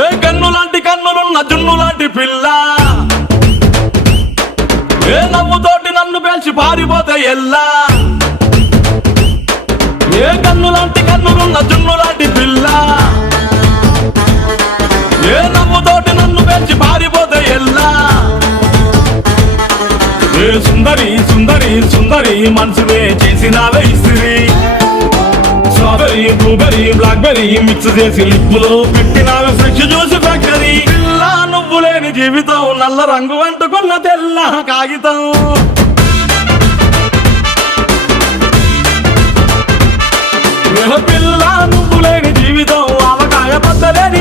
ఏ కన్ను లాంటి కన్నులున్న జున్ను లాంటి పిల్ల, ఏ నవ్వుతోటి నన్ను పేల్చి పారిపోతే ఎల్లా. ఏ కన్ను లాంటి కన్నులున్న జున్ను లాంటి పిల్ల, ఏ నవ్వుతోటి నన్ను పేల్చి పారిపోతే ఎల్లా. ఏ సుందరి సుందరి సుందరి మనసువే చేసినావే ఇస్త్రీ, స్ట్రాబెరీ బ్లూబెరీ బ్లాక్బెరీ మిక్స్ చేసి లిప్పులో పెట్టినావే ఫ్రెష్ జ్యూస్ ఫ్యాక్టరీ. పిల్ల నువ్వు లేని జీవితం నల్ల రంగు అంటుకున్న తెల్ల కాగితం. పిల్ల నువ్వు లేని జీవితం ఆవకాయ పద్దలేని